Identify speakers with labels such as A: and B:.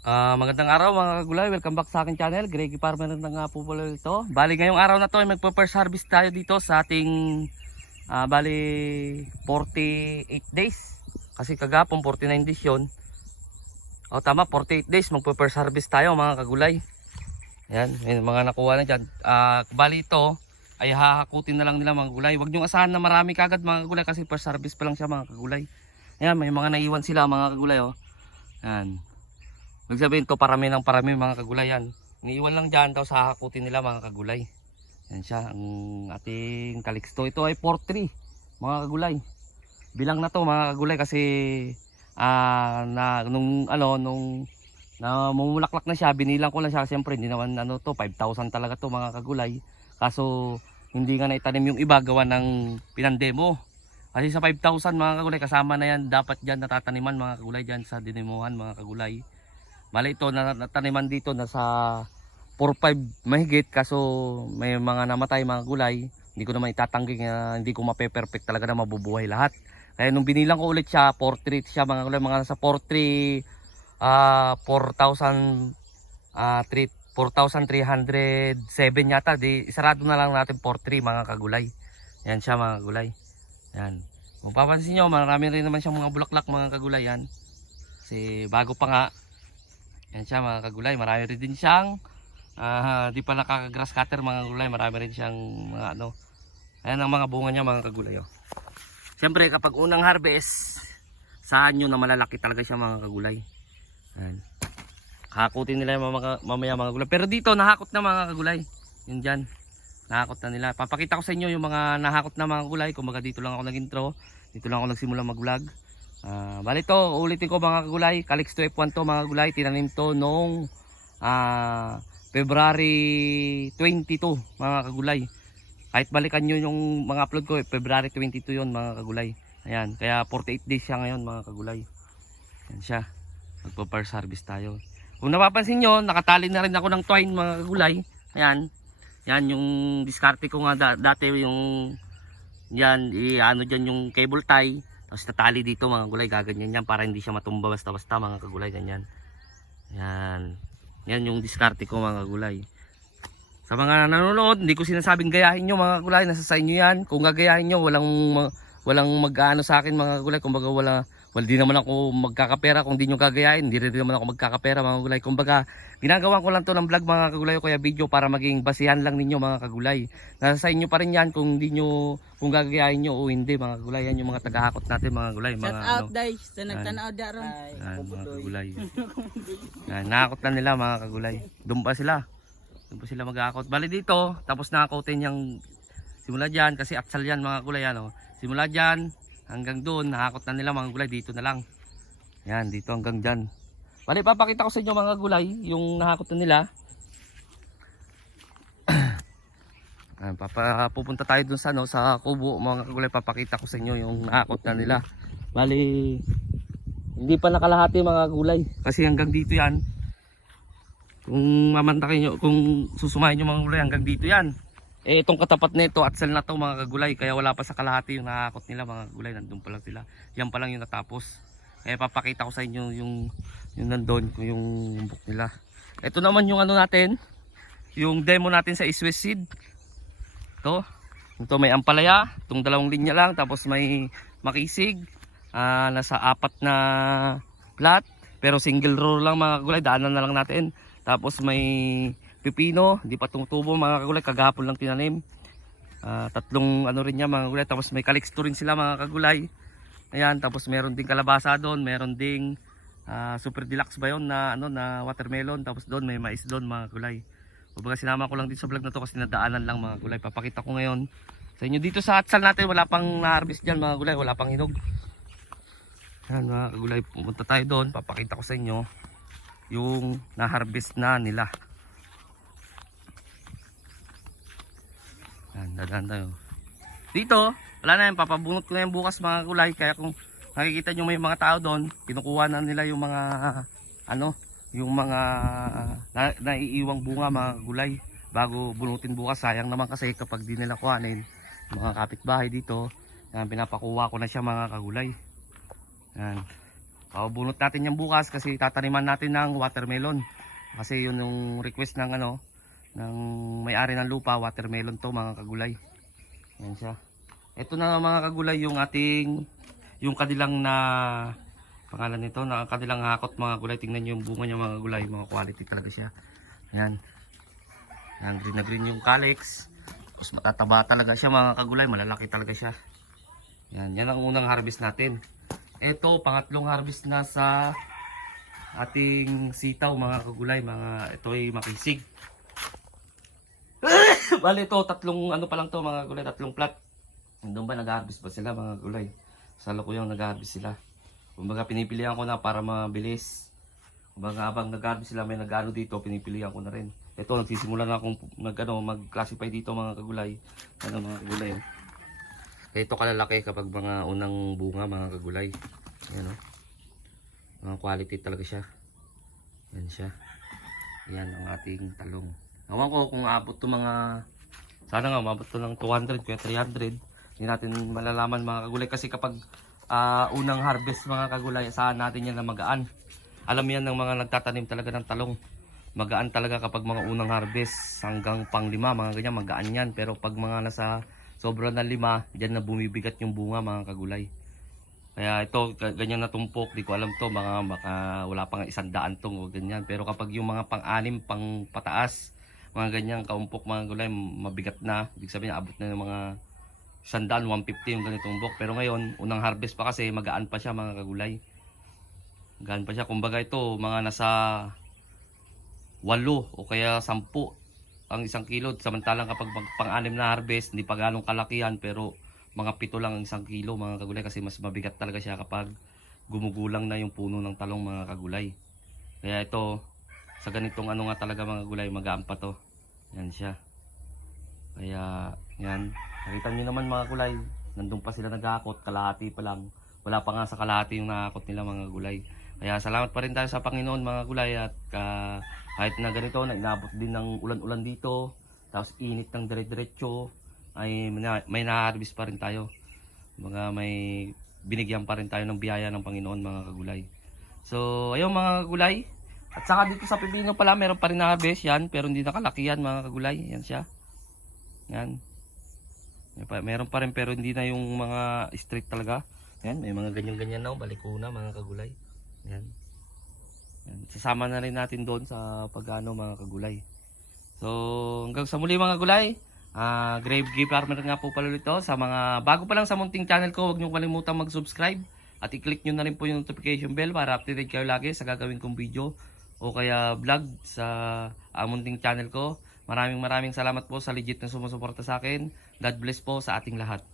A: Ah, magandang araw mga kagulay. Welcome back sa akin channel. Greggy Farmer na nga po pala ito. Bali ngayong araw na to ay magpa-first harvest tayo dito sa ating ah, bali 48 days. Kasi kagapon 49 days yun. O tama, 48 days magpa-first harvest tayo mga kagulay. Ayan, may mga nakuha na dyan. Ah, bali ito ay hahakutin na lang nila mga kagulay. Huwag niyong asahan na marami kagad mga kagulay kasi first harvest pa lang siya mga kagulay. Ayan, may mga naiwan sila mga kagulay oh. Ayan. Ibig sabihin to parami ng parami mga kagulayan. Iniiwan lang dyan daw sa hakutin nila mga kagulay. Yan siya ang ating kaliksto. Ito ay 4-3 mga kagulay. Bilang na to mga kagulay kasi ah na nung ano nung na mumulaklak na siya binilang ko lang siya siyempre hindi naman ano to 5,000 talaga to mga kagulay kaso hindi nga naitanim yung iba gawa ng pinandemo kasi sa 5,000 mga kagulay kasama na yan dapat dyan natataniman mga kagulay dyan sa dinemohan mga kagulay Bali ito na nataniman dito na sa 4-5 mahigit kaso may mga namatay mga gulay. Hindi ko naman itatanggi na hindi ko mape-perfect talaga na mabubuhay lahat. Kaya nung binilang ko ulit siya, 4-3 siya mga gulay. Mga nasa 4-3, ah 4,000, ah 3 4,307 yata. Di, isarado na lang natin 4-3 mga kagulay. Yan siya mga gulay. Yan. Kung papansin nyo, marami rin naman siyang mga bulaklak mga kagulay yan. Kasi bago pa nga, yan siya mga kagulay. Marami rin din siyang ah, di pa nakaka-grass cutter mga kagulay. Marami rin siyang mga ano. Ayan ang mga bunga niya mga kagulay. Oh. Siyempre kapag unang harvest, saan nyo na malalaki talaga siya mga kagulay. Ayan. Hakutin nila yung mga, mamaya mga kagulay. Pero dito nahakot na mga kagulay. Yun dyan. Nahakot na nila. Papakita ko sa inyo yung mga nahakot na mga kagulay. Kumbaga dito lang ako nag-intro. Dito lang ako nagsimula mag-vlog. Ah, bali to, ulitin ko mga kagulay, Calix 2 F1 to mga kagulay, tinanim to noong ah, February 22 mga kagulay. Kahit balikan nyo yung mga upload ko, eh, February 22 yon mga kagulay. Ayan, kaya 48 days siya ngayon mga kagulay. Yan siya. Magpa-first harvest tayo. Kung napapansin nyo, nakatali na rin ako ng twine mga kagulay. Ayan. Yan yung diskarte ko nga da- dati yung yan, i ano dyan yung cable tie. Tapos tatali dito mga gulay, gaganyan yan para hindi siya matumba basta-basta mga kagulay, ganyan. Yan. Yan yung diskarte ko mga gulay. Sa mga nanonood, hindi ko sinasabing gayahin nyo mga gulay, nasa sa inyo yan. Kung gagayahin nyo, walang walang mag-ano sa akin mga gulay. Kumbaga wala, wala di naman ako magkakapera kung di nyo gagayahin. Hindi rin naman ako magkakapera mga gulay. Kumbaga, ginagawa ko lang to ng vlog mga kagulay o kaya video para maging basihan lang ninyo mga kagulay. Nasa sa inyo pa rin yan kung di nyo, kung gagayahin nyo o hindi mga kagulay. Yan yung mga tagahakot natin mga gulay. Mga, Shout ano, out guys sa nagtanaw daron. mga kagulay. Yan, nakakot na nila mga kagulay. Doon pa sila. Doon pa sila mag-aakot. Bali dito, tapos nakakotin yung simula dyan, kasi aksal yan mga gulay. Ano. Simula dyan, hanggang doon, nakakot na nila mga gulay. Dito na lang. Yan, dito hanggang dyan. Bali, papakita ko sa inyo mga gulay, yung nakakot na nila. Ayan, papa, pupunta tayo dun sa, no, sa kubo mga kagulay. Papakita ko sa inyo yung nakakot na nila. Bali, hindi pa nakalahati mga gulay. Kasi hanggang dito yan. Kung mamantakin nyo, kung susumahin nyo mga gulay, hanggang dito yan. Eh, itong katapat nito at sal na to mga kagulay. Kaya wala pa sa kalahati yung nakakot nila mga gulay. Nandun pa lang sila. Yan pa lang yung natapos. Kaya papakita ko sa inyo yung, yung nandun, yung buk nila. Ito naman yung ano natin, yung demo natin sa Iswes Seed. Ito. Ito may ampalaya, itong dalawang linya lang, tapos may makisig. Ah, nasa apat na plat, pero single row lang mga kagulay, daanan na lang natin. Tapos may pipino, hindi pa tumutubo mga kagulay, kagahapon lang tinanim. Ah, tatlong ano rin niya mga kagulay, tapos may kaliksto rin sila mga kagulay. Ayan, tapos meron ding kalabasa doon, meron ding ah, super deluxe ba yun na ano na watermelon, tapos doon may mais doon mga kagulay. Kumbaga sinama ko lang dito sa vlog na to kasi nadaanan lang mga gulay. Papakita ko ngayon sa inyo dito sa atsal natin wala pang na-harvest dyan mga gulay, wala pang hinog. Yan mga kagulay, pumunta tayo doon, papakita ko sa inyo yung na-harvest na nila. Yan, tayo. Dito, wala na yan, papabunot ko na yan bukas mga kulay. Kaya kung nakikita nyo may mga tao doon, kinukuha na nila yung mga, ano, yung mga na, naiiwang bunga mga gulay bago bunutin bukas. Sayang naman kasi kapag di nila kuhanin, mga kapitbahay dito, yan, pinapakuha ko na siya mga kagulay. Yan. Pabunot natin yan bukas kasi tataniman natin ng watermelon. Kasi yun yung request ng ano, ng may-ari ng lupa, watermelon to mga kagulay. Yan siya. Ito na mga kagulay yung ating, yung kadilang na, pangalan nito, na kadilang hakot mga gulay. Tingnan nyo yung bunga niya mga gulay, mga quality talaga siya. Yan. Yan, green na green yung calyx. Tapos matataba talaga siya mga kagulay, malalaki talaga siya. Yan, yan ang unang harvest natin. Ito, pangatlong harvest na sa ating sitaw mga kagulay, mga ito ay makisig. Bali ito, tatlong ano pa lang to mga gulay, tatlong plat. Doon ba nag-harvest ba sila mga gulay? Sa yung nag-harvest sila. Kumbaga pinipilihan ko na para mabilis. Kumbaga habang nag-harvest sila may nag-ano dito, pinipilihan ko na rin. Ito, nagsisimula na akong nag, ano, mag-classify dito mga kagulay. Ano mga kagulay. oh. Ito kalalaki kapag mga unang bunga mga kagulay. Yan o. Mga quality talaga siya. Yan siya. Yan ang ating talong. Ewan ko kung abot to mga sana nga umabot to ng 200 kaya 300. Hindi natin malalaman mga kagulay kasi kapag ah, unang harvest mga kagulay, saan natin yan na magaan. Alam yan ng mga nagtatanim talaga ng talong. Magaan talaga kapag mga unang harvest hanggang pang lima, mga ganyan, magaan yan. Pero pag mga nasa sobra na lima, dyan na bumibigat yung bunga mga kagulay. Kaya ito, ga- ganyan na tumpok, di ko alam to, mga baka wala pang isang daan tong ganyan. Pero kapag yung mga pang-anim, pang pataas, mga ganyan kaumpok mga gulay, mabigat na. Ibig sabihin, abot na ng mga sandaan, 150 yung ganitong bok. Pero ngayon, unang harvest pa kasi, magaan pa siya mga kagulay. Magaan pa siya. Kumbaga ito, mga nasa 8 o kaya 10 ang isang kilo. Samantalang kapag pag- pang-anim na harvest, hindi pa ganong kalakihan pero mga pito lang ang isang kilo mga kagulay kasi mas mabigat talaga siya kapag gumugulang na yung puno ng talong mga kagulay. Kaya ito, sa ganitong ano nga talaga mga gulay, magaan pa to. Yan siya. Kaya, yan. Nakita niyo naman mga gulay, nandun pa sila nag-aakot, kalahati pa lang. Wala pa nga sa kalahati yung nakakot nila mga gulay. Kaya salamat pa rin tayo sa Panginoon mga gulay at ah, kahit na ganito, na inabot din ng ulan-ulan dito, tapos init ng dire-diretso, ay may na-harvest pa rin tayo. Mga may binigyan pa rin tayo ng biyaya ng Panginoon mga kagulay. So, ayun mga kagulay. At saka dito sa pipino pala, meron pa rin na-harvest yan, pero hindi nakalaki yan mga kagulay. Yan siya. Yan. Meron pa rin pero hindi na yung mga straight talaga. Yan, may mga ganyan-ganyan na, oh, balikuna mga kagulay. Yan. Yan. Sasama na rin natin doon sa pagano mga kagulay. So, hanggang sa muli mga gulay. Ah, Grave Gift Farmer nga po pala ito. Sa mga bago pa lang sa munting channel ko, huwag niyo kalimutan mag-subscribe at i-click niyo na rin po yung notification bell para updated kayo lagi sa gagawin kong video o kaya vlog sa ah, munting channel ko. Maraming maraming salamat po sa legit na sumusuporta sa akin. God bless po sa ating lahat.